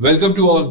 Welcome to all.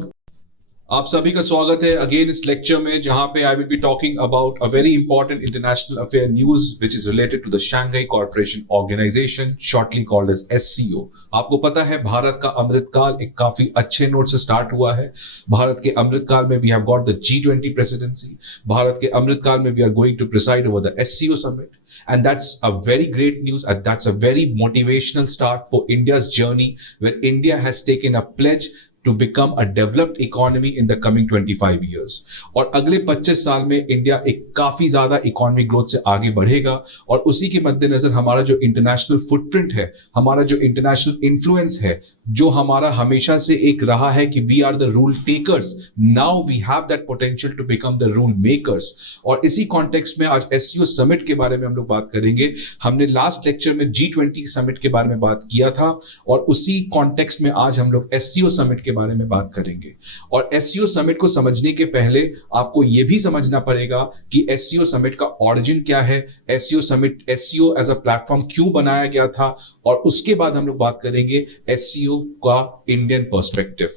आप सभी का स्वागत है अगेन इस लेक्चर में, जहां पे I will be talking about a very important international affair news which is related to the Shanghai corporation organisation, shortly called as SCO. आपको पता है भारत का अमृतकाल एक काफी अच्छे नोट से स्टार्ट हुआ है। भारत के अमृतकाल में we have got the G20 presidency. Bharat के अमृतकाल में we are going to preside over the SCO summit, and that's a very great news, and that's a very motivational start for India's journey, where India has taken a pledge to become a developed economy in the coming 25 years। और अगले 25 साल में India एक काफी ज्यादा economic growth से आगे बढ़ेगा, और उसी के मद्देनजर हमारा जो इंटरनेशनल फुटप्रिंट है, हमारा जो इंटरनेशनल इन्फ्लुएंस है, जो हमारा हमेशा से एक रहा है कि we are the rule takers, now we have that potential to become the rule makers. और इसी कॉन्टेक्स्ट में आज एससीओ समिट के बारे में हम लोग बात करेंगे। हमने लास्ट लेक्चर में G20 समिट के बारे में बात किया था, और उसी कॉन्टेक्स्ट में आज हम लोग एससीओ समिट के बारे में बात करेंगे। और एससीओ समिट को समझने के पहले आपको यह भी समझना पड़ेगा कि एससीओ समिट का ऑरिजिन क्या है, SCO summit, SCO as a platform क्यों बनाया गया था, और उसके बाद हम लोग बात करेंगे एससीओ का Indian perspective.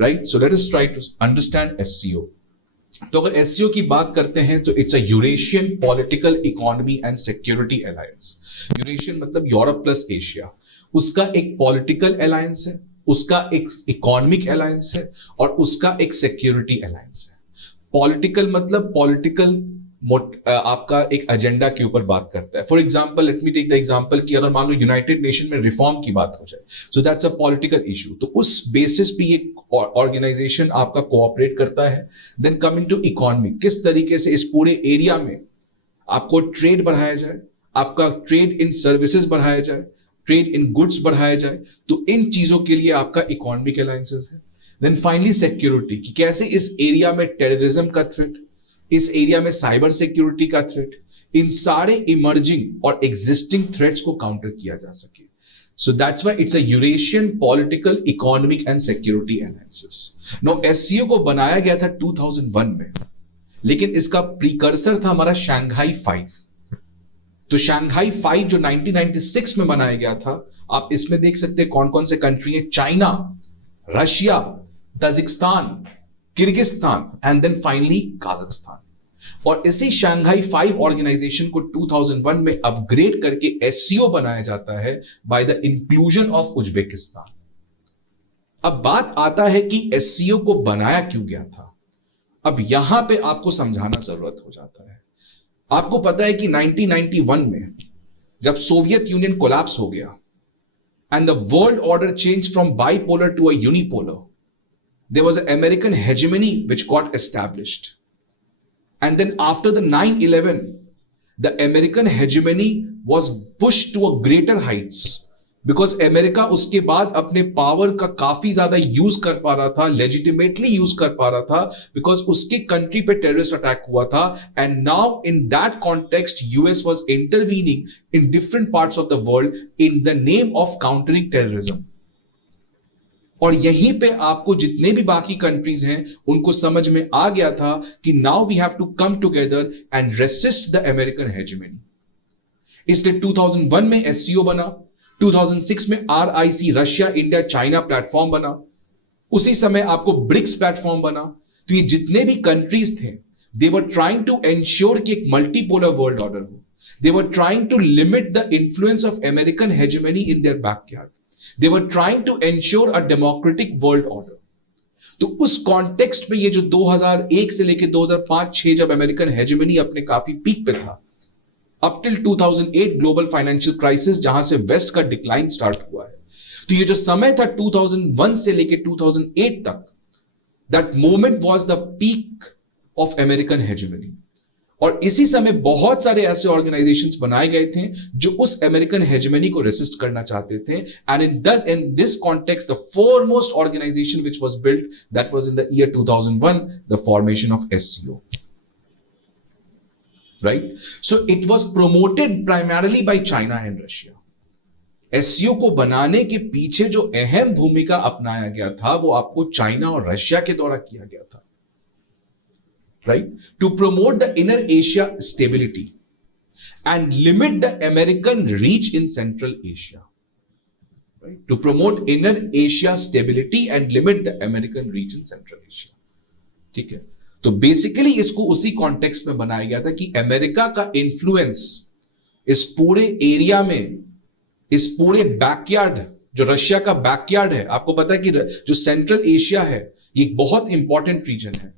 Right, so let us try to understand SCO. तो अगर एससीओ की बात करते हैं तो it's a Eurasian political economy and security alliance. Eurasian मतलब यूरोप प्लस एशिया। उसका एक पॉलिटिकल अलायंस है, उसका एक इकोनॉमिक अलायंस है, और उसका एक सिक्योरिटी अलायंस है। पॉलिटिकल मतलब पॉलिटिकल आपका एक एजेंडा के ऊपर बात करता है। For example, let me take the example कि अगर मान लो यूनाइटेड नेशन में रिफॉर्म की बात हो जाए, so that's a political issue, तो उस बेसिस पे ये ऑर्गेनाइजेशन आपका कोऑपरेट करता है। देन कमिंग टू इकोनॉमिक, किस तरीके से इस पूरे एरिया में आपको ट्रेड बढ़ाया जाए, आपका ट्रेड इन सर्विसेज बढ़ाया जाए, ट्रेड इन गुड्स बढ़ाया जाए, तो इन चीजों के लिए आपका इकोनॉमिक अलायंसेस है। देन फाइनली सिक्योरिटी, कि कैसे इस एरिया में टेररिज्म का थ्रेट, इस एरिया में साइबर सिक्योरिटी का थ्रेट, इन सारे इमर्जिंग और एग्जिस्टिंग थ्रेट्स को काउंटर किया जा सके। So that's why it's a Eurasian political, economic and security alliances. No, SCO को बनाया गया था 2001 में, लेकिन इसका प्रीकर्सर था हमारा शंघाई 5। तो शंघाई 5 जो 1996 में बनाया गया था, आप इसमें देख सकते हैं कौन कौन से कंट्री है: China, Russia, Tajikistan, Kyrgyzstan and then finally Kazakhstan. और इसी शंघाई 5 ऑर्गेनाइजेशन को 2001 में अपग्रेड करके एससीओ बनाया जाता है by the inclusion of Uzbekistan. अब बात आता है कि एससीओ को बनाया क्यों गया था। अब यहां पे आपको समझाना जरूरत हो जाता है। आपको पता है कि 1991 में जब सोवियत यूनियन कोलैप्स हो गया and the world order change from bipolar to a unipolar, there was an American hegemony which got established. And then after the 9/11, the American hegemony was pushed to a greater heights, because America उसके बाद अपने power का काफी ज्यादा use कर पा रहा था, लेजिटिमेटली यूज कर पा रहा था, बिकॉज उसके कंट्री पे टेररिस्ट अटैक हुआ था। And now in that context US was intervening in different parts of the world in the name of countering terrorism. और यहीं पे आपको जितने भी बाकी कंट्रीज हैं उनको समझ में आ गया था कि now we have to come together and resist the American hegemony. इसलिए 2001 में एससीओ बना, 2006 में RIC, Russia India China platform बना, उसी समय आपको ब्रिक्स प्लेटफॉर्म बना। तो ये जितने भी कंट्रीज थे, they were trying to ensure कि एक मल्टीपोलर वर्ल्ड ऑर्डर हो। They were trying to limit the influence of American hegemony in their backyard. They were trying to ensure a democratic world order. तो उस context में ये जो 2001 से लेके 2005-6 जब अमेरिकन हेजेमनी अपने काफी पीक पे था, up till 2008 global financial crisis, जहां से वेस्ट का डिक्लाइन स्टार्ट हुआ है, तो ये जो समय था 2001 से लेके 2008 तक, that moment was the peak of American hegemony. और इसी समय बहुत सारे ऐसे ऑर्गेनाइजेशंस बनाए गए थे जो उस अमेरिकन हेजेमनी को रेसिस्ट करना चाहते थे। And in this context the foremost organisation which was built, that was in the year 2001, the formation of SCO. Right, so it was promoted primarily by China and Russia. SCO को बनाने के पीछे जो अहम भूमिका अपनाया गया था वो आपको चाइना और रशिया के द्वारा किया गया था। Right? To promote the inner Asia stability and limit the American reach in Central Asia. right? To promote inner Asia stability and limit the American region, Central Asia. ठीक है, तो बेसिकली इसको उसी कॉन्टेक्स्ट में बनाया गया था कि अमेरिका का इन्फ्लुएंस इस पूरे एरिया में, इस पूरे बैकयार्ड, जो रशिया का बैकयार्ड है, आपको पता है कि जो सेंट्रल एशिया है ये एक बहुत इंपॉर्टेंट रीजन है।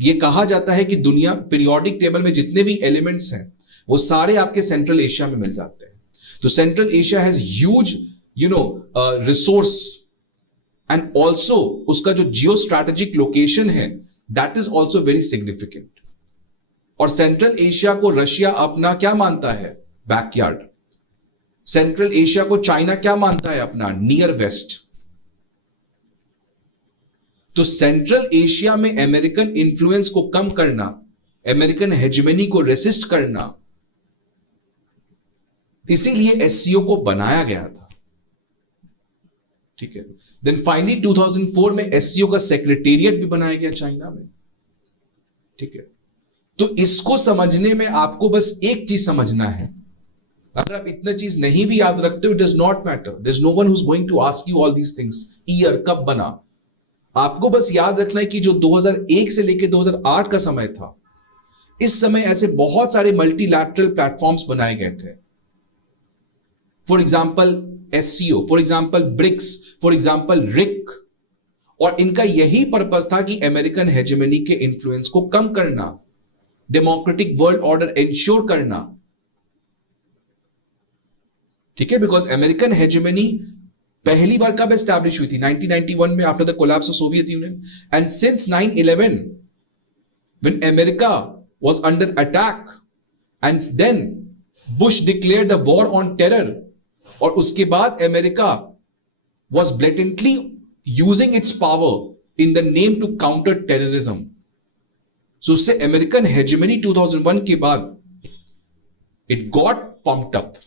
ये कहा जाता है कि दुनिया पीरियोडिक टेबल में जितने भी एलिमेंट्स हैं वो सारे आपके सेंट्रल एशिया में मिल जाते हैं। तो central Asia has huge resource and also उसका जो जियो स्ट्रैटेजिक लोकेशन है that is also very significant. और सेंट्रल एशिया को रशिया अपना क्या मानता है? बैकयार्ड। सेंट्रल एशिया को चाइना क्या मानता है? अपना नियर वेस्ट। तो सेंट्रल एशिया में अमेरिकन इंफ्लुएंस को कम करना, अमेरिकन हेजेमनी को रेसिस्ट करना, इसीलिए एससीओ को बनाया गया था। ठीक है, देन फाइनली 2004 में एससीओ का सेक्रेटेरिएट भी बनाया गया चाइना में। ठीक है, तो इसको समझने में आपको बस एक चीज समझना है। अगर आप इतना चीज नहीं भी याद रखते हो, it does not matter, there is no one who is going to ask you all these things. Year कब बना, आपको बस याद रखना है कि जो 2001 से लेकर 2008 का समय था, इस समय ऐसे बहुत सारे मल्टीलैटरल प्लेटफॉर्म्स बनाए गए थे। For example SCO, for example BRICS, for example RIC, और इनका यही पर्पस था कि अमेरिकन हेजेमनी के इन्फ्लुएंस को कम करना, डेमोक्रेटिक वर्ल्ड ऑर्डर इंश्योर करना। ठीक है, बिकॉज अमेरिकन हेजेमनी पहली बार कब एस्टैब्लिश हुई थी? 1991 में, after the collapse of Soviet Union. And since 9/11 when America was under attack and then Bush declared the war on terror, और उसके बाद America was blatantly using its power in the name to counter terrorism. So उससे American hegemony 2001 के बाद it got pumped up,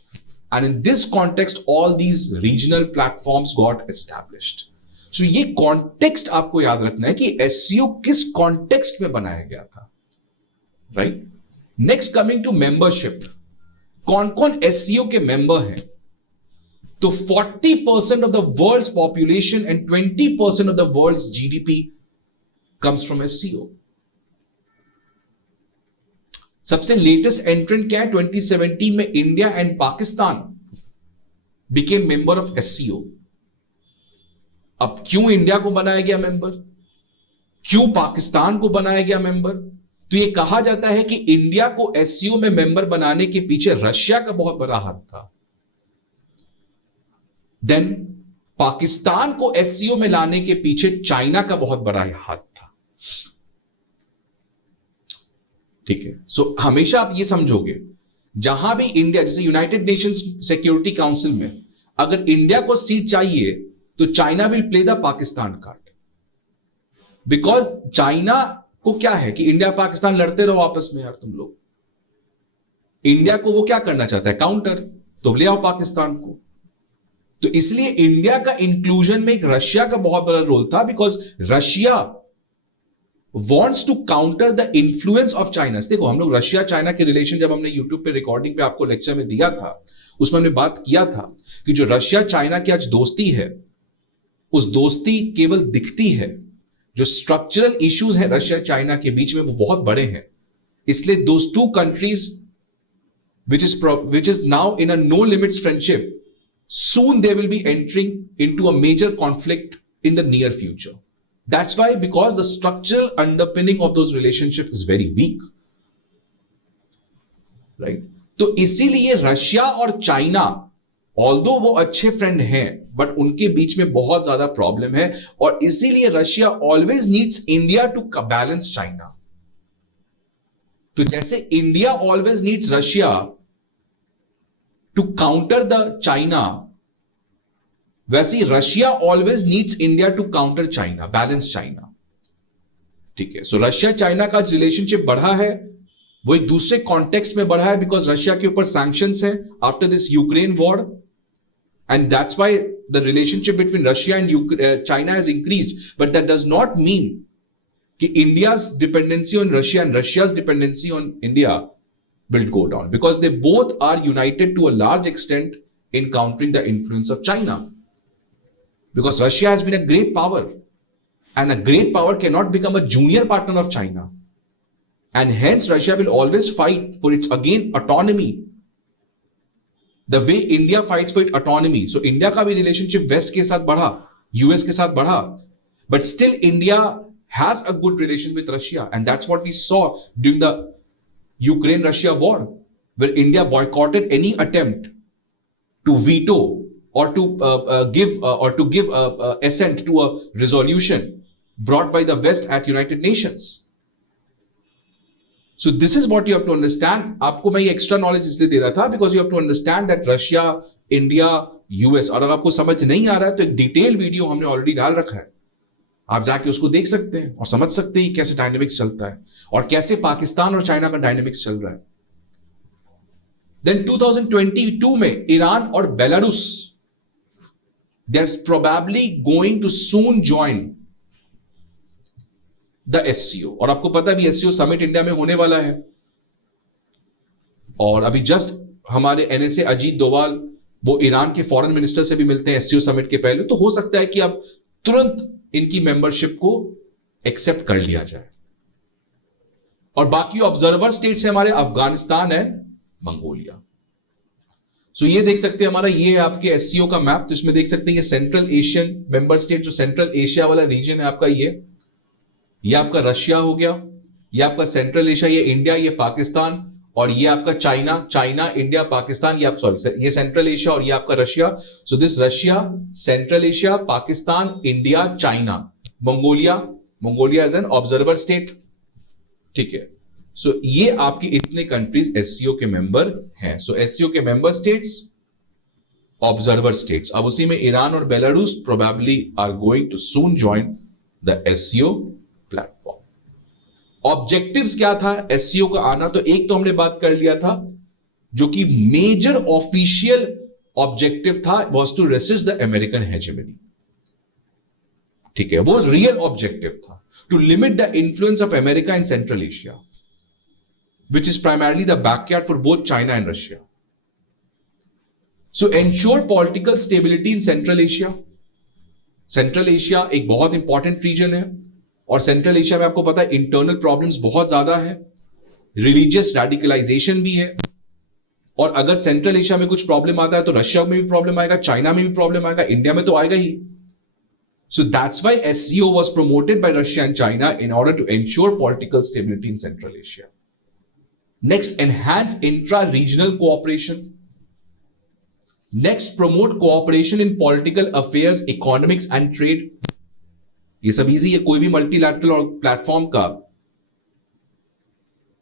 and in this context all these regional platforms got established. So ये context आपको याद रखना है कि SCO किस context में बनाया गया था, right? Next coming to membership, कौन कौन SCO के member हैं? तो 40% of the world's population and 20% of the world's GDP comes from SCO. सबसे लेटेस्ट एंट्रेंट क्या है? 2017 में India and Pakistan became member of SCO. अब क्यों इंडिया को बनाया गया मेंबर, क्यों पाकिस्तान को बनाया गया मेंबर? तो यह कहा जाता है कि इंडिया को एससीओ में मेंबर बनाने के पीछे रशिया का बहुत बड़ा हाथ था। देन पाकिस्तान को एससीओ में लाने के पीछे चाइना का बहुत बड़ा हाथ था। ठीक है, सो हमेशा आप ये समझोगे, जहां भी इंडिया, जैसे यूनाइटेड नेशंस सिक्योरिटी काउंसिल में अगर इंडिया को सीट चाहिए तो China will play the Pakistan card, because China को क्या है कि इंडिया पाकिस्तान लड़ते रहो आपस में यार तुम लोग। इंडिया को वो क्या करना चाहता है? काउंटर, तो ले आओ पाकिस्तान को। तो इसलिए इंडिया का इंक्लूजन में एक रशिया का बहुत बड़ा रोल था, because Russia wants to counter the influence of China. देखो, हम लोग रशिया चाइना के रिलेशन जब हमने यूट्यूब पे रिकॉर्डिंग पे आपको लेक्चर में दिया था, उसमें हमने बात किया था कि जो रशिया चाइना की आज दोस्ती है, उस दोस्ती केवल दिखती है, जो स्ट्रक्चरल इश्यूज है रशिया चाइना के बीच में वो बहुत बड़े हैं। इसलिए those two countries which is now in a no limits friendship, soon they will be entering into a major conflict in the near future. That's why, because the structural underpinning of those relationships is very weak, right? तो इसीलिए Russia और China, although वो अच्छे friend हैं, but उनके बीच में बहुत ज्यादा प्रॉब्लम है, और इसीलिए Russia always needs India to balance China. तो जैसे India always needs Russia to counter the China, वैसे Russia always needs India to counter China, balance China. ठीक है, सो रशिया चाइना का रिलेशनशिप बढ़ा है, वो एक दूसरे कॉन्टेक्स्ट में बढ़ा है, बिकॉज रशिया के ऊपर सैंक्शंस हैं after this Ukraine war, and that's why the relationship between Russia and China has increased. But that does not mean कि India's dependency on Russia and Russia's dependency on India will go down, because they both are united to a large extent in countering the influence of China. because Russia has been a great power, and a great power cannot become a junior partner of China, and hence Russia will always fight for its again autonomy, the way India fights for its autonomy. So India का भी relationship West के साथ बढ़ा, US के साथ बढ़ा, but still India has a good relation with Russia, and that's what we saw during the Ukraine-Russia war, where India boycotted any attempt to veto or to give assent to a resolution brought by the West at United Nations. So this is what you have to understand. आपको मैं ये extra knowledge इसलिए दे रहा था because you have to understand that Russia, India, US, और अगर आपको समझ नहीं आ रहा है तो एक डिटेल वीडियो हमने ऑलरेडी डाल रखा है, आप जाके उसको देख सकते हैं और समझ सकते हैं कैसे डायनेमिक्स चलता है और कैसे पाकिस्तान और चाइना का डायनेमिक्स चल रहा है. देन 2022 में ईरान और Belarus, they are probably going to soon join the SCO. और आपको पता भी एससीओ समिट इंडिया में होने वाला है, और अभी जस्ट हमारे एनएसए अजीत डोवाल वो ईरान के फॉरेन मिनिस्टर से भी मिलते हैं एससीओ समिट के पहले. तो हो सकता है कि अब तुरंत इनकी मेंबरशिप को एक्सेप्ट कर लिया जाए. और बाकी ऑब्जर्वर स्टेट्स हैं हमारे अफगानिस्तान एंड मंगोलिया. सो ये देख सकते हैं हमारा, ये है आपके एससीओ का मैप. तो इसमें देख सकते हैं ये सेंट्रल एशियन मेंबर स्टेट, जो सेंट्रल एशिया वाला रीजन है आपका, ये आपका रशिया हो गया, ये आपका सेंट्रल एशिया, ये इंडिया, ये पाकिस्तान, और ये आपका चाइना, इंडिया, पाकिस्तान, ये आप सॉरी ये सेंट्रल एशिया और ये आपका Russia. So this Russia, Central Asia, Pakistan, India, China, Mongolia as an observer state. ठीक है. सो ये आपके इतने कंट्रीज एससीओ के मेंबर हैं. सो एससीओ के मेंबर स्टेट्स, ऑब्जर्वर स्टेट्स. अब उसी में ईरान और Belarus probably are going to soon join the SCO platform. Objectives क्या था एससीओ का आना? तो एक तो हमने बात कर लिया था, जो कि मेजर ऑफिशियल ऑब्जेक्टिव था, was to resist the American hegemony. ठीक है, वो रियल ऑब्जेक्टिव था, to limit the influence of America in Central Asia, which is primarily the backyard for both China and Russia. So ensure political stability in Central Asia. Central Asia एक बहुत important reason है, और central Asia में आपको पता है internal problems बहुत ज्यादा है, रिलीजियस रेडिकलाइजेशन भी है, और अगर सेंट्रल एशिया में कुछ प्रॉब्लम आता है तो रशिया में भी प्रॉब्लम आएगा, चाइना में भी प्रॉब्लम आएगा, इंडिया में तो आएगा ही. So that's why SCO was promoted by Russia and China in order to ensure political stability in Central Asia. Next, enhance intra-regional cooperation. Next, promote cooperation in political affairs, economics and trade. ये सब easy है, कोई भी multilateral platform का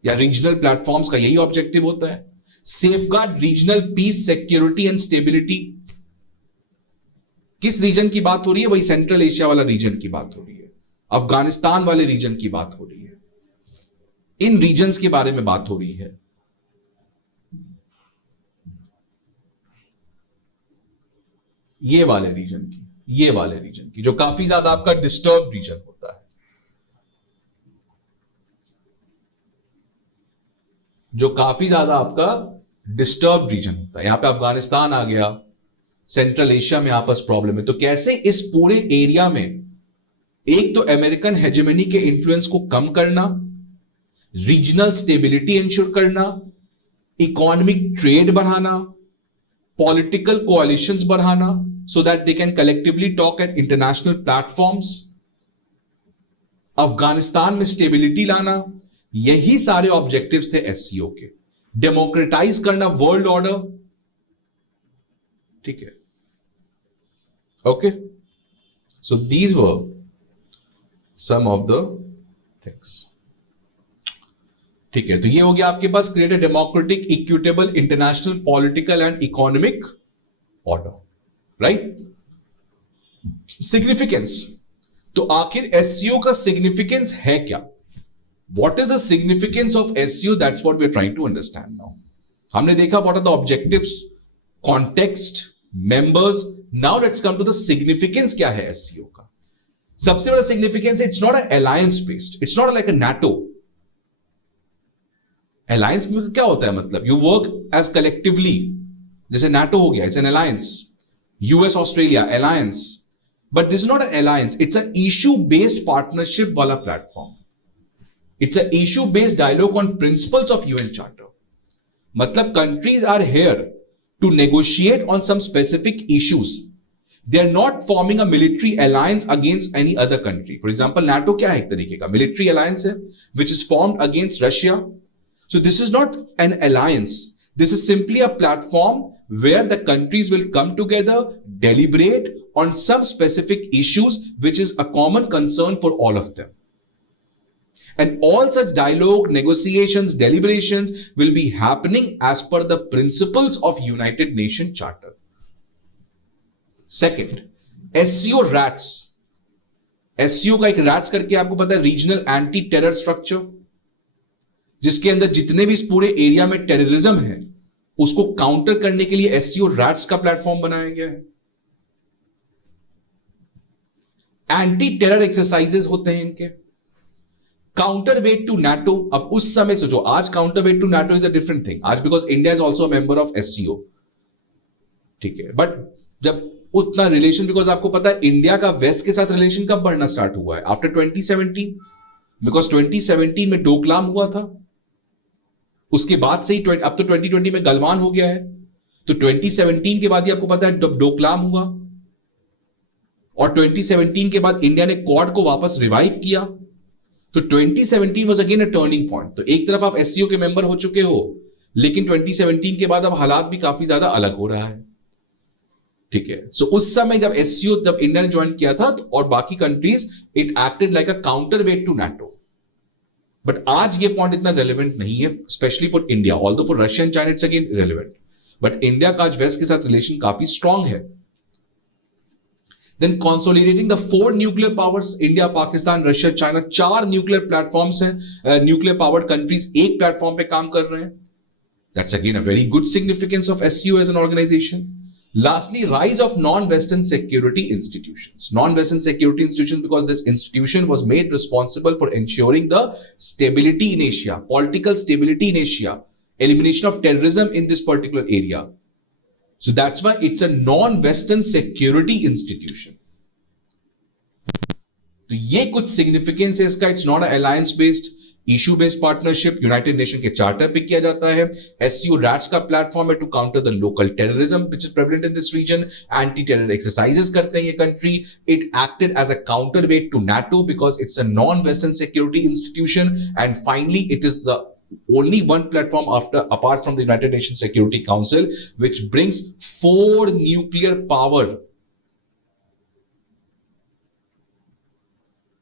या regional platforms का यही objective होता है. Safeguard regional piece, security and stability. किस रीजन की बात हो रही है? वही सेंट्रल एशिया वाला रीजन की बात हो रही है, अफगानिस्तान वाले रीजन की बात हो रही है, इन रीजन्स के बारे में बात हो रही है. ये वाले रीजन की, जो काफी ज्यादा आपका डिस्टर्ब रीजन होता है, जो काफी ज्यादा आपका डिस्टर्ब रीजन होता है. यहां पे अफगानिस्तान आ गया, सेंट्रल एशिया में आपस प्रॉब्लम है. तो कैसे इस पूरे एरिया में एक तो अमेरिकन हेजेमनी के इन्फ्लुएंस को कम करना, रीजनल स्टेबिलिटी इंश्योर करना, इकोनॉमिक ट्रेड बढ़ाना, पॉलिटिकल कोalitions बढ़ाना, so that they can collectively talk at international platforms, Afghanistan में स्टेबिलिटी लाना, यही सारे ऑब्जेक्टिव्स थे एससीओ के. डेमोक्रेटाइज करना वर्ल्ड ऑर्डर. ठीक है, okay. So these were some of the things. ठीक है, तो ये हो गया आपके पास, create a democratic, equitable, international, political and economic order. Right. Significance. तो आखिर एससीओ का सिग्निफिकेंस है क्या? What is the significance of SCO? That's what we are trying to understand now. हमने देखा what are the objectives, context, members. Now let's come to the significance. क्या है SCO का? सबसे बड़ा significance, it's not a alliance based, it's not like a NATO. Alliance में क्या होता है? मतलब यू वर्क एज कलेक्टिवली, जैसे नाटो हो गया, it's an alliance. US Australia alliance, But this is not an alliance. It's an issue-based partnership wala platform. It's an issue-based dialogue on principles of UN Charter. Matlab countries are here to negotiate on some specific issues. They're not forming a military alliance against any other country. For example, NATO क्या है एक तरीके का military alliance है, which is formed against Russia. So this is not an alliance. This is simply a platform where the countries will come together, deliberate on some specific issues, which is a common concern for all of them. And all such dialogue, negotiations, deliberations will be happening as per the principles of United Nations Charter. Second, SCO RATS. SCO का एक RATS करके आपको पता है regional anti terror structure, जिसके अंदर जितने भी इस पूरे एरिया में टेररिज्म है उसको काउंटर करने के लिए SCO RATS का प्लेटफॉर्म बनाया गया है. एंटी टेरर एक्सरसाइजेस होते हैं इनके. Counter wait to NATO. अब उस समय से जो आज counter wait to NATO is a different thing आज, because India is also member of SCO. ठीक है, बट जब उतना रिलेशन, बिकॉज आपको पता है इंडिया का वेस्ट के साथ रिलेशन कब बढ़ना स्टार्ट हुआ है? आफ्टर 2017. बिकॉज 2017 में डोकलाम हुआ था, उसके बाद से ही अब तो 2020 में गलवान हो गया है. तो 2017 के बाद ही आपको पता है जब डोकलाम हुआ, और 2017 के बाद इंडिया ने क्वाड को वापस रिवाइव किया. तो 2017 was again a turning point. तो एक तरफ आप SCO के मेंबर हो चुके हो, लेकिन 2017 के बाद अब हालात भी काफी ज्यादा अलग हो रहा है. ठीक है, सो उस समय जब SCO जब इंडिया ने ज्वाइन किया था और बाकी countries, it acted like a counter wait to NATO. But आज ये पॉइंट इतना रेलेवेंट नहीं है, specially for India. Although for Russia and China it's again relevant, but India का आज वेस्ट के साथ रिलेशन काफी स्ट्रांग है. Then consolidating the 4 nuclear powers, India, Pakistan, Russia, China, 4 nuclear platforms हैं, nuclear powered countries एक प्लेटफॉर्म पे काम कर रहे हैं. That's again a very good significance of SCO as an organization. Lastly, rise of non-Western security institutions. Non-Western security institutions because this institution was made responsible for ensuring the stability in Asia, political stability in Asia, elimination of terrorism in this particular area. So that's why it's a non-Western security institution. तो ये कुछ significance है इसका. It's not alliance based, issue based partnership. United Nation के charter पे किया जाता है. SCO RATS का प्लेटफॉर्म है to counter the local terrorism which is prevalent in this region. Anti terror exercises करते हैं ये country. It acted as a counter wait to NATO because it's a non western security institution. And finally it is the only one platform apart from the United Nations Security Council which brings 4 nuclear power.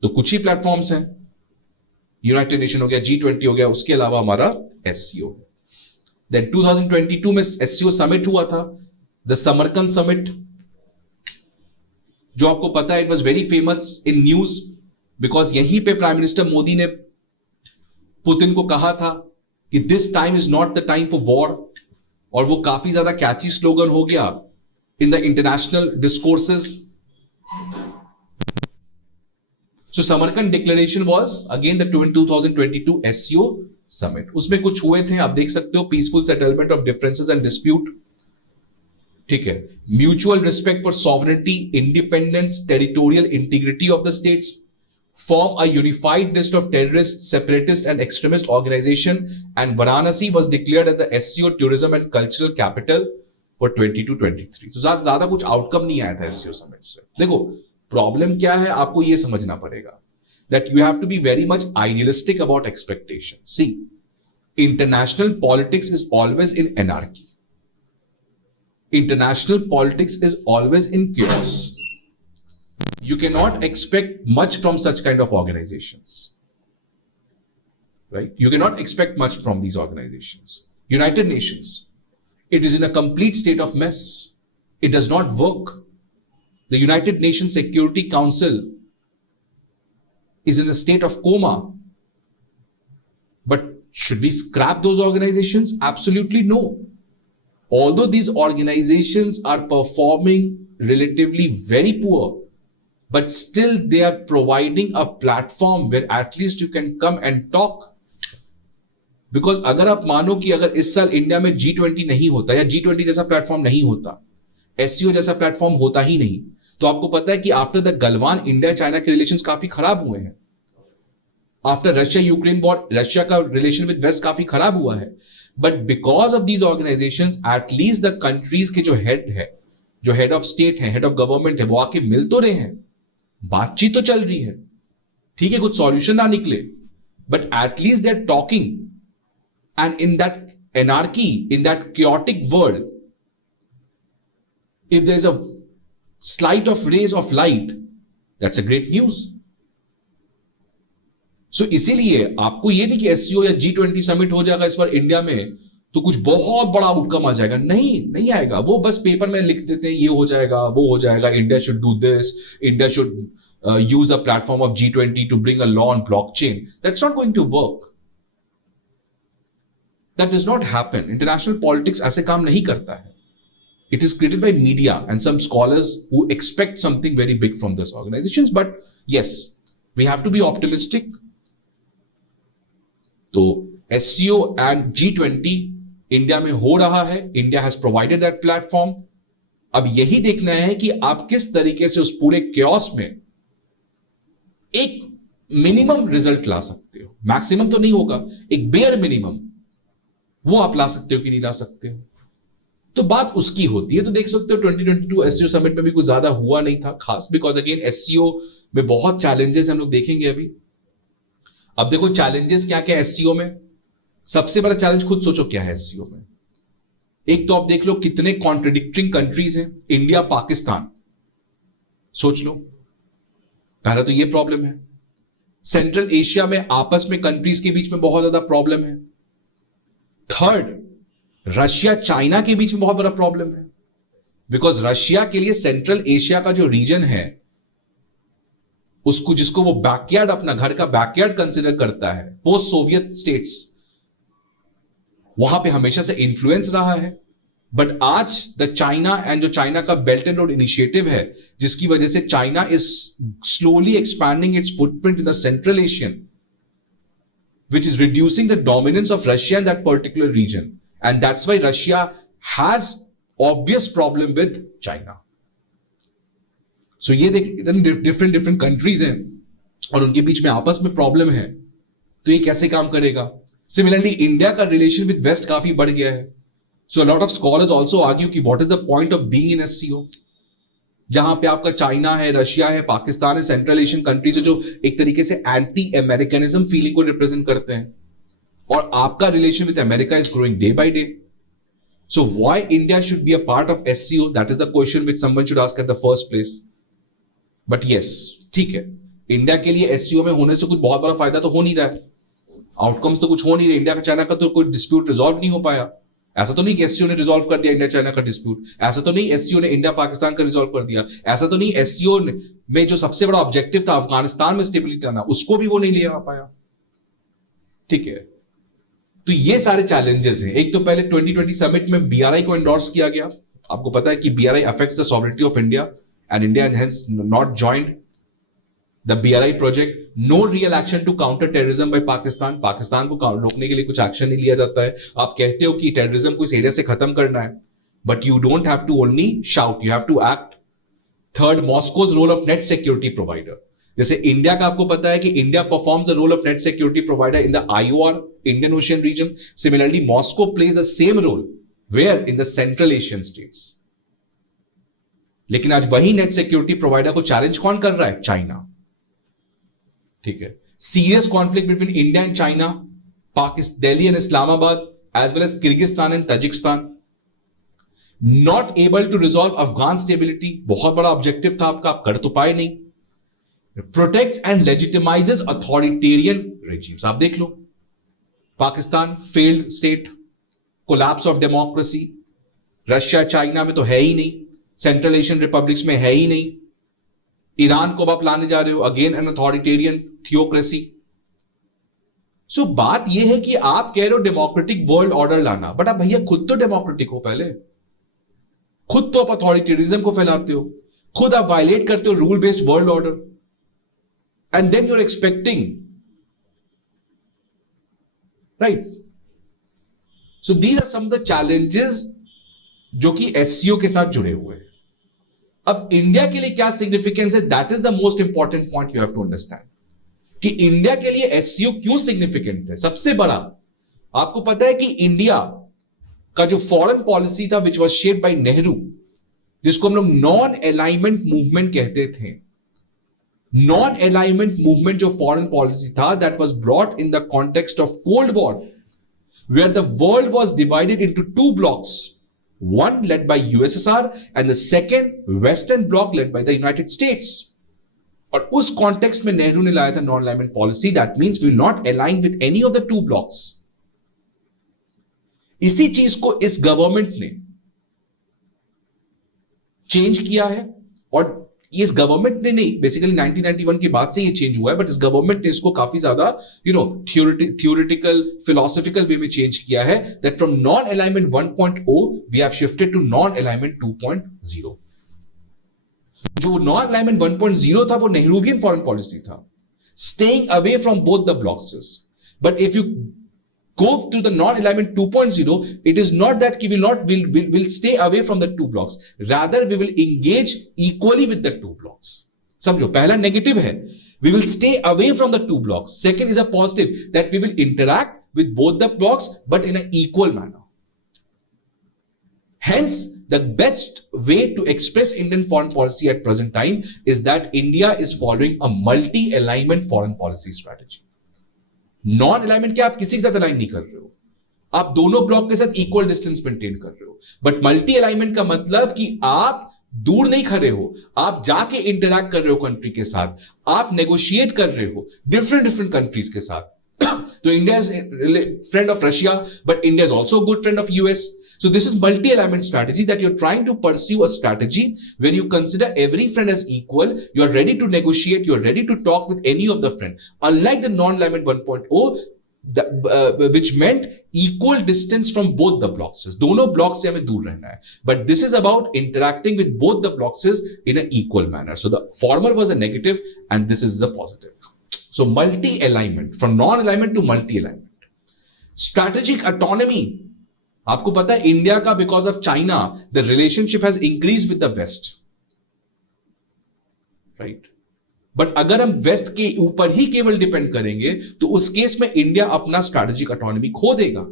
तो कुछ ही platforms हैं. United nation हो गया, G20 हो गया, उसके अलावा हमारा SCO. Then 2022 में SCO समिट हुआ था, द समरकंद समिट, जो आपको पता है it was very famous in news because यहीं पे प्राइम मिनिस्टर मोदी ने पुतिन को कहा था कि this time is not the time for war, और वो काफी ज्यादा कैची स्लोगन हो गया in the international discourses. So Samarkand declaration was again the 2022 SCO summit. उसमें कुछ हुए थे, आप देख सकते हो, peaceful settlement of differences and dispute. ठीक है, mutual respect for sovereignty, independence, territorial integrity of the states, form a unified list of terrorist, separatist and extremist organization, and Varanasi was declared as the SCO tourism and cultural capital for 22-23. तो ज्यादा कुछ outcome नहीं आया था SCO summit से. देखो problem क्या है, आपको ये समझना पड़ेगा that you have to be very much idealistic about expectations. See, international politics is always in anarchy. International politics is always in chaos. You cannot expect much from such kind of organizations, right? You cannot expect much from these organizations. United Nations, it is in a complete state of mess. It does not work. The United Nations Security Council is in a state of coma. But should we scrap those organizations? Absolutely no. Although these organizations are performing relatively very poor, but still they are providing a platform where at least you can come and talk. Because अगर आप मानो कि अगर इस साल India में G20 नहीं होता या G20 जैसा प्लेटफॉर्म नहीं होता, SCO जैसा प्लेटफॉर्म होता ही नहीं, तो आपको पता है कि after the Galwan India China के रिलेशंस काफी खराब हुए हैं। After Russia Ukraine war Russia का रिलेशन विद वेस्ट काफी खराब हुआ है। But because of these organisations at least the countries के जो हेड ऑफ स्टेट है, हेड ऑफ गवर्नमेंट है, वो आके मिल तो रहे हैं, बातचीत तो चल रही है। ठीक है, कुछ सॉल्यूशन ना निकले, but at least they are talking. And in that anarchy, in that chaotic world, if there is a slight of rays of light, that's a great news. So इसीलिए आपको ये नहीं कि एससीओ या G20 समिट हो जाएगा इस बार इंडिया में तो कुछ बहुत बड़ा आउटकम आ जाएगा। नहीं आएगा। वो बस पेपर में लिख देते हैं ये हो जाएगा, वो हो जाएगा, India should do this, India should use a platform of G20 to bring a law on blockchain. That's not going to work. That does not happen. International politics ऐसे काम नहीं करता है. It is created by media and some scholars who expect something very big from these organizations. But yes, we have to be optimistic. तो SCO and G20 India में हो रहा है. India has provided that platform. अब यही देखना है कि आप किस तरीके से उस पूरे chaos में एक मिनिमम रिजल्ट ला सकते हो. मैक्सिमम तो नहीं होगा, एक बेयर मिनिमम वो आप ला सकते हो कि नहीं ला सकते हो, तो बात उसकी होती है. तो देख सकते हो 2022 एससीओ समिट में भी कुछ ज्यादा हुआ नहीं था खास, बिकॉज अगेन एससीओ में बहुत चैलेंजेस हम लोग देखेंगे अभी. अब देखो चैलेंजेस क्या क्या एससीओ में. सबसे बड़ा चैलेंज खुद सोचो क्या है एससीओ में. एक तो आप देख लो कितने कॉन्ट्रडिक्टिंग कंट्रीज हैं, इंडिया पाकिस्तान, सोच लो. पहला तो ये प्रॉब्लम है. सेंट्रल एशिया में आपस में कंट्रीज के बीच में बहुत ज्यादा प्रॉब्लम है. थर्ड, रशिया चाइना के बीच में बहुत बड़ा प्रॉब्लम है, बिकॉज रशिया के लिए सेंट्रल एशिया का जो रीजन है उसको, जिसको वो बैकयार्ड, अपना घर का बैकयार्ड कंसिडर करता है, पोस्ट सोवियत स्टेट्स, वहां पे हमेशा से इंफ्लुएंस रहा है. बट आज द चाइना एंड जो चाइना का बेल्ट एंड रोड इनिशिएटिव है, जिसकी वजह से China is slowly expanding it's footprint in the central Asian, which is reducing the dominance of Russia in that particular region. And that's why Russia has obvious problem with China. So ये देख इतने different countries हैं और उनके बीच में आपस में problem है, तो ये कैसे काम करेगा. Similarly, इंडिया का रिलेशन विद वेस्ट काफी बढ़ गया है. So a lot of scholars also argue कि what is the point of being in SCO, जहां पे आपका चाइना है, रशिया है, पाकिस्तान है, सेंट्रल एशियन कंट्रीज है, जो एक तरीके से एंटी अमेरिकनिज्म फीलिंग को रिप्रेजेंट करते हैं, और आपका relation with America is growing day by day. So why India should be a part of SCO, that is the question which someone should ask at the first place. But yes, ठीक है, India के लिए SCO में होने से कुछ बहुत बड़ा फायदा तो हो नहीं रहा है, आउटकम्स तो कुछ हो नहीं रहे. इंडिया का चाइना का तो कोई डिस्प्यूट रिजॉल्व नहीं हो पाया. ऐसा तो नहीं कि एससीओ ने रिजॉल्व कर दिया इंडिया चाइना का डिस्प्यूट. ऐसा तो नहीं एससीओ ने इंडिया पाकिस्तान का रिजॉल्व कर दिया. ऐसा तो नहीं एससीओ में जो सबसे बड़ा ऑब्जेक्टिव था अफगानिस्तान में स्टेबिलिटी आना, उसको भी वो नहीं ले आ पाया. ठीक है, तो ये सारे चैलेंजेस हैं. एक तो पहले 2020 समिट में बीआरआई को एंडोर्स किया गया. आपको पता है कि BRI affects the sovereignty of India and India has not joined the BRI project. No real action to counter terrorism by Pakistan. Pakistan को रोकने के लिए कुछ एक्शन नहीं लिया जाता है. आप कहते हो कि टेररिज्म को इस एरिया से खत्म करना है, but you don't have to only shout, you have to act. Third, Moscow's role of net security provider. जैसे इंडिया का आपको पता है कि India performs the role of net security provider in the IOR, Indian Ocean region. Similarly Moscow plays the same role where in the central Asian states. लेकिन आज वही net security provider को चैलेंज कौन कर रहा है? चाइना. ठीक है, serious conflict between India and China, Pakistan, Delhi and Islamabad, as well as Kyrgyzstan and Tajikistan. Not able to resolve Afghan stability. बहुत बड़ा ऑब्जेक्टिव था आपका, आप कर तो पाए नहीं. Protects and legitimises authoritarian regimes. आप देख लो, Pakistan failed state, collapse of democracy. Russia China में तो है ही नहीं, सेंट्रल एशियन रिपब्लिक्स में है ही नहीं. ईरान को आप लाने जा रहे हो, अगेन एन अथॉरिटेरियन थियोक्रेसी. सो बात यह है कि आप कह रहे हो डेमोक्रेटिक वर्ल्ड ऑर्डर लाना, बट आप भैया खुद तो डेमोक्रेटिक हो. पहले खुद तो आप अथॉरिटेरिज्म को फैलाते हो, खुद आप वायलेट करते हो rule based world order, and then you are expecting, right. So these are some of the challenges जो कि एससीओ के साथ जुड़े हुए हैं. अब इंडिया के लिए क्या सिग्निफिकेंस है, that is the most important point you have to understand कि इंडिया के लिए एससीओ क्यों सिग्निफिकेंट है। सबसे बड़ा आपको पता है कि इंडिया का जो फॉरेन पॉलिसी था which was shaped by Nehru, जिसको हम लोग नॉन अलाइनमेंट मूवमेंट कहते थे, नॉन अलाइनमेंट मूवमेंट जो फॉरेन पॉलिसी था, that was brought in the context of cold war, where the world was divided into two blocs, one led by USSR and the second Western bloc led by the United States. और उस context में नेहरू ने लाया था non alignment policy, that means we will not align with any of the two blocs. इसी चीज को इस गवर्नमेंट ने चेंज किया है, और इस गवर्नमेंट ने नहीं, बेसिकली 1991 के बाद से ये चेंज हुआ है, बट इस गवर्नमेंट ने इसको काफी ज्यादा थियोरेटिकल फिलोसॉफिकल वे में चेंज किया है, that from non alignment 1.0 we have shifted to non alignment 2.0। जो नॉन अलाइनमेंट 1.0 था वो नेहरूवियन फॉरेन पॉलिसी था, staying away from both the blocs. But if you go to the non-alignment 2.0, it is not that we'll stay away from the two blocks. Rather, we will engage equally with the two blocks. समझो, पहला negative है, we will stay away from the two blocks. Second is a positive, that we will interact with both the blocks, but in an equal manner. Hence, the best way to express Indian foreign policy at present time is that India is following a multi-alignment foreign policy strategy. Non alignment क्या, आप किसी के साथ align नहीं कर रहे हो, आप दोनों ब्लॉक के साथ इक्वल डिस्टेंस मेंटेन कर रहे हो। बट मल्टी अलाइनमेंट का मतलब कि आप दूर नहीं खड़े हो, आप जाके इंटरैक्ट कर रहे हो कंट्री के साथ, आप नेगोशिएट कर रहे हो डिफरेंट कंट्रीज के साथ। तो India is friend of Russia, but India is also good friend of US. So this is multi-alignment strategy, that you're trying to pursue a strategy where you consider every friend as equal, you're ready to negotiate, you're ready to talk with any of the friend. Unlike the non-alignment 1.0, which meant equal distance from both the blocks. दोनों blocks से हमें दूर रहना है. But this is about interacting with both the blocks in an equal manner. So the former was a negative and this is the positive. So multi-alignment, from non-alignment to multi-alignment. Strategic autonomy. आपको पता है India का, because of China, the relationship has increase with the west, right. बट अगर हम waste के ऊपर ही केवल डिपेंड करेंगे तो उस केस में इंडिया अपना स्ट्रैटेजिक ऑटोनॉमी खो देगा।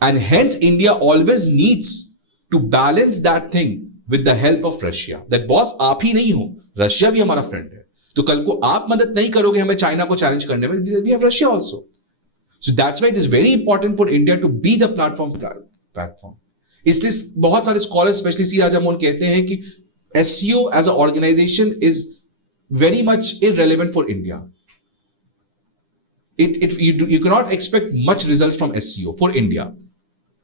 And hence India always needs to balance that thing with the help of Russia, that boss आप ही नहीं हो, रशिया भी हमारा फ्रेंड है, तो कल को आप मदद नहीं करोगे हमें चाइना को चैलेंज करने में, we have Russia also. So that's why it is very important for India to be the platform. इसलिए बहुत सारे स्कॉलर्स, स्पेशली सी राजा मोहन, कहते हैं कि SCO as an organization is very much irrelevant for India. You cannot expect much results from SCO for India.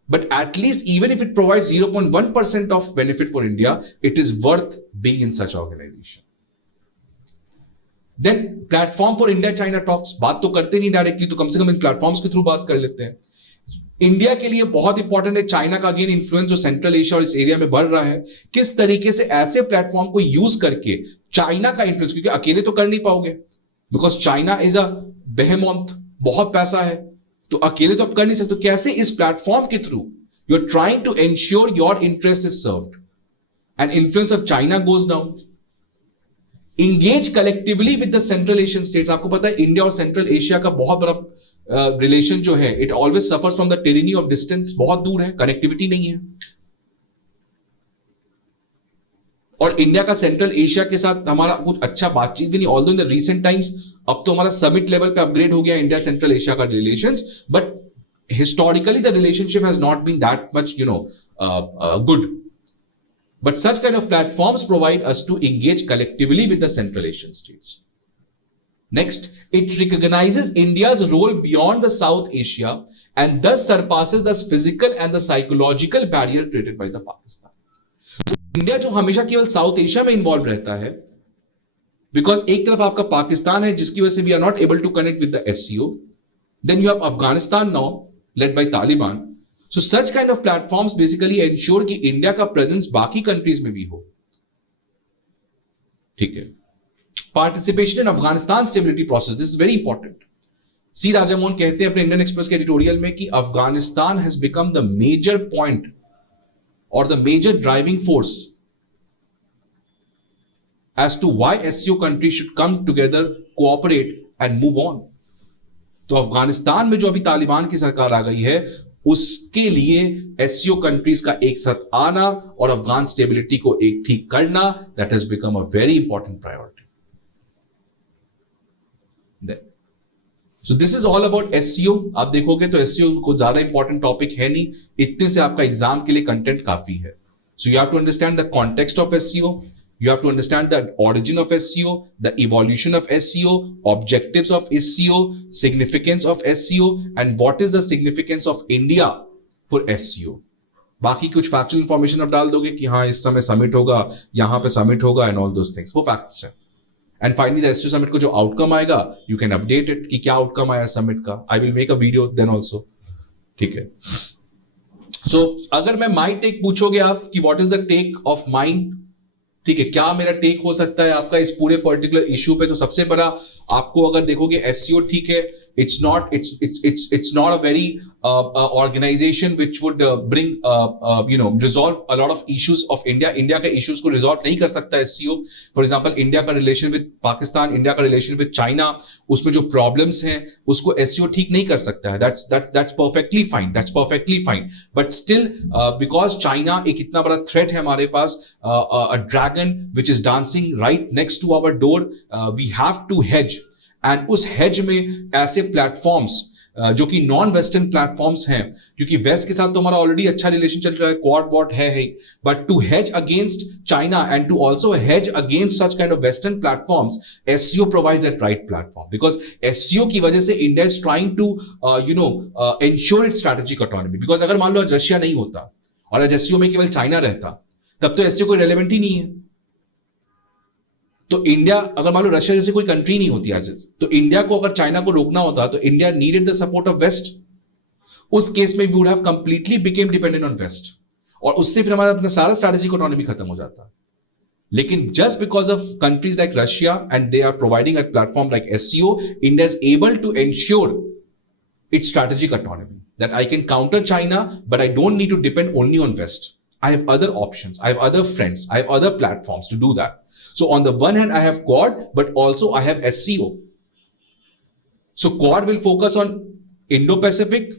But at least even if it provides 0.1% of benefit for India, it is worth being in such organization. Then platform for India China talks, बात तो करते नहीं directly, तो कम से कम इन platforms के through बात कर लेते हैं। इंडिया के लिए बहुत इंपॉर्टेंट है चाइना का अगेन इन्फ्लुएंस जो सेंट्रल एशिया और इस एरिया में बढ़ रहा है, किस तरीके से ऐसे प्लेटफॉर्म को यूज करके चाइना का इन्फ्लुएंस, क्योंकि अकेले तो कर नहीं पाओगे, बिकॉज चाइना इज अ बेहेमोथ, बहुत पैसा है, तो अकेले तो आप कर नहीं सकते। तो कैसे इस प्लेटफॉर्म के through you are trying to ensure your interest is served and influence of China goes down. Engage collectively with the Central Asian states. आपको पता है इंडिया और सेंट्रल एशिया का बहुत बड़ा रिलेशन जो है, it always suffers from the tyranny of distance, बहुत दूर है, कनेक्टिविटी नहीं है। और इंडिया का सेंट्रल एशिया के साथ हमारा कुछ अच्छा बातचीत भी नहीं, although in the recent times अब तो हमारा समिट लेवल पे अपग्रेड हो गया इंडिया सेंट्रल एशिया का relations, but historically the relationship has not been that much good. But such kind of platforms provide us to engage collectively with the Central Asian states. Next, it recognizes India's role beyond the South Asia and thus surpasses the physical and the psychological barrier created by the Pakistan. India जो हमेशा केवल south Asia में involve रहता है, because एक तरफ आपका पाकिस्तान है जिसकी वजह से we are not able to connect with the SCO, then you have Afghanistan now led by Taliban. So such kind of platforms basically ensure कि इंडिया का प्रेजेंस बाकी कंट्रीज में भी हो. ठीक है. Participation in Afghanistan stability process, this is very important. C Rajamohan कहते हैं अपने इंडियन एक्सप्रेस के एडिटोरियल में कि Afghanistan has become the major point और the major driving force as to why SCO countries should come together, cooperate and move on. तो अफगानिस्तान में जो अभी तालिबान की सरकार आ गई है, उसके लिए SCO कंट्रीज का एक साथ आना और अफगान स्टेबिलिटी को एक ठीक करना, that has become a very important priority. So this is all about SCO. आप देखोगे तो SCO को ज्यादा इंपॉर्टेंट टॉपिक है नहीं, इतने से आपका एग्जाम के लिए कंटेंट काफी है. So you have to understand the context of SCO. You have to understand the origin of SCO, the evolution of SCO, objectives of SCO, significance of SCO, and what is the significance of India for SCO. बाकी कुछ factual information आप डाल दोगे कि हाँ इस समय summit होगा, यहां पे समिट होगा एंड ऑल दोस थिंग्स, वो फैक्ट्स हैं. And finally the SCO summit को जो आउटकम आएगा, यू कैन अपडेट इट कि क्या आउटकम आया समिट का. I will make a video then also. ठीक है. सो अगर मैं माई टेक पूछोगे आप कि what is the take of mind, ठीक है, क्या मेरा टेक हो सकता है आपका इस पूरे पर्टिकुलर इश्यू पे, तो सबसे बड़ा आपको अगर देखोगे SCO ठीक है, it's not a very organization which would bring resolve a lot of issues of India के issues को resolve नहीं कर सकता SCO. For example, इंडिया का रिलेशन विद पाकिस्तान, इंडिया का रिलेशन विद चाइना, उसमें जो प्रॉब्लम्स हैं उसको SCO ठीक नहीं कर सकता है. That's perfectly fine. But still because China एक इतना बड़ा थ्रेट है हमारे पास, a dragon which is dancing right next to our door, we have to hedge. And उस हेज में ऐसे प्लेटफॉर्म्स जो कि नॉन वेस्टर्न प्लेटफॉर्म्स हैं, क्योंकि वेस्ट के साथ तो हमारा ऑलरेडी अच्छा रिलेशन चल रहा है, क्वाड वॉट है, but to hedge against China and to also hedge against such kind of western platforms, SCO provides that right platform. Because SCO की वजह से India is trying to ensure its strategic autonomy. Because अगर मान लो आज Russia नहीं होता और आज SCO में केवल चाइना रहता, तब तो SCO कोई रेलेवेंट ही नहीं है. तो इंडिया, अगर मान लो रशिया जैसी कोई कंट्री नहीं होती आज, तो इंडिया को अगर चाइना को रोकना होता तो India needed the support of west. उस केस में we would have completely became dependent on west, और उससे फिर हमारा अपना सारा स्ट्रैटेजिक इकोनॉमी खत्म हो जाता. लेकिन just because of countries like Russia and they are providing a platform like SCO, India is able to ensure its strategic autonomy, that I can counter China but I don't need to depend only on west. I have other options, I have other friends, I have other platforms to do that. So on the one hand, I have Quad, but also I have SCO. So Quad will focus on Indo-Pacific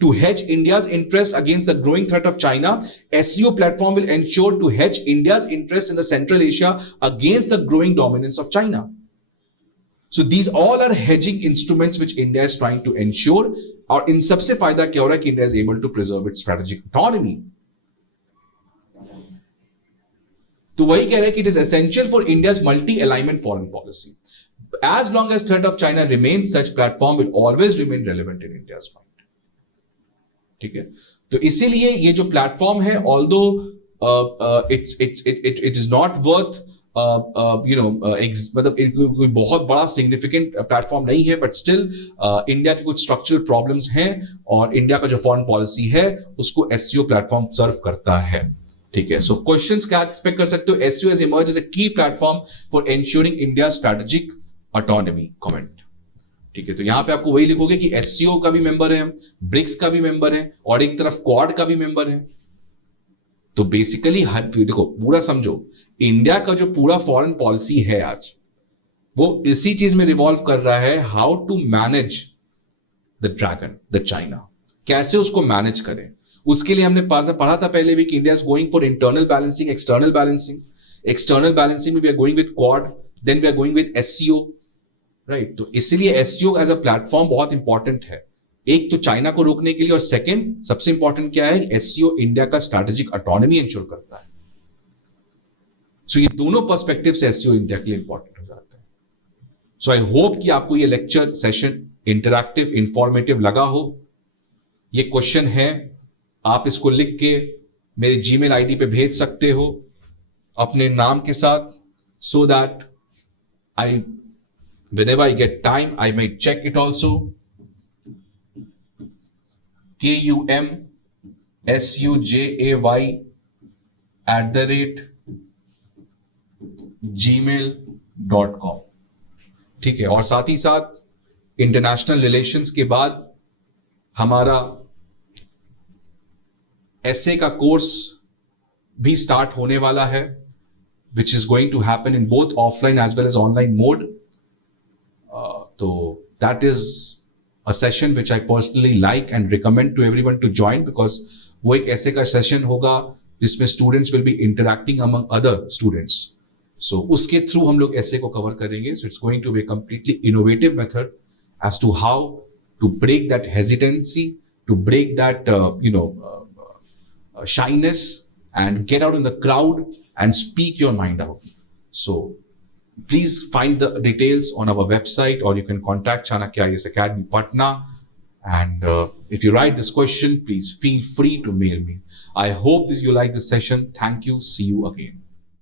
to hedge India's interest against the growing threat of China. SCO platform will ensure to hedge India's interest in the Central Asia against the growing dominance of China. So these all are hedging instruments which India is trying to ensure. और इन सबसे फायदा क्या हो रहा है कि India is able to preserve its strategic autonomy. तो वही कह रहे हैं कि it is essential for India's multi alignment foreign policy. As long as threat of China remains, such platform will always remain relevant in India's mind. ठीक है. तो इसीलिए ये जो प्लेटफॉर्म है, although it is not worth मतलब कोई बहुत बड़ा सिग्निफिकेंट प्लेटफॉर्म नहीं है, बट स्टिल इंडिया के कुछ स्ट्रक्चरल प्रॉब्लम्स हैं और इंडिया का जो फॉरेन पॉलिसी है उसको SCO प्लेटफॉर्म सर्व करता है. ठीक है. सो क्वेश्चंस क्या एक्सपेक्ट कर सकते हो? SCO has emerged as a key platform for ensuring India's strategic autonomy. Comment. ठीक है. तो यहां पे आपको वही लिखोगे कि SCO का भी मेंबर है हम, ब्रिक्स का भी मेंबर है और एक तरफ क्वाड का भी मेंबर है. तो बेसिकली हर देखो पूरा समझो, इंडिया का जो पूरा फॉरेन पॉलिसी है आज, वो इसी चीज में रिवॉल्व कर रहा है, how to manage the dragon, the China. कैसे उसको मैनेज करें. उसके लिए हमने पढ़ा था पहले भी कि India is going for internal balancing, external balancing. External बैलेंसिंग में we are going with Quad, then we are going with SCO, right. तो इसलिए SCO एज अ प्लेटफॉर्म बहुत इंपॉर्टेंट है, एक तो चाइना को रोकने के लिए, और सेकंड सबसे इंपॉर्टेंट क्या है, SCO इंडिया का स्ट्रैटेजिक ऑटोनॉमी इंश्योर करता है. सो ये दोनों पर्सपेक्टिव से SCO इंडिया के लिए इंपॉर्टेंट हो जाता है. सो आई होप कि आपको ये लेक्चर सेशन इंटरैक्टिव, इंफॉर्मेटिव लगा हो. ये क्वेश्चन है, आप इसको लिख के मेरे जीमेल आईडी पे भेज सकते हो अपने नाम के साथ, so that I whenever I get time I may check it also. kumsujay@gmail.com. ठीक है. और साथ ही साथ इंटरनेशनल रिलेशंस के बाद हमारा एसए का कोर्स भी स्टार्ट होने वाला है. which is going to happen in both offline as well as online mode. So that is a session which I personally like and recommend to everyone to join, because वो एक ऐसे का session होगा जिसमें students will be interacting among other students. So उसके through हम लोग ऐसे को cover करेंगे. So it's going to be a completely innovative method as to how to break that hesitancy, to break that shyness, and get out in the crowd and speak your mind out. So please find the details on our website, or you can contact Chanakya IAS Academy Patna. And if you write this question, please feel free to mail me. I hope that you like this session. Thank you. See you again.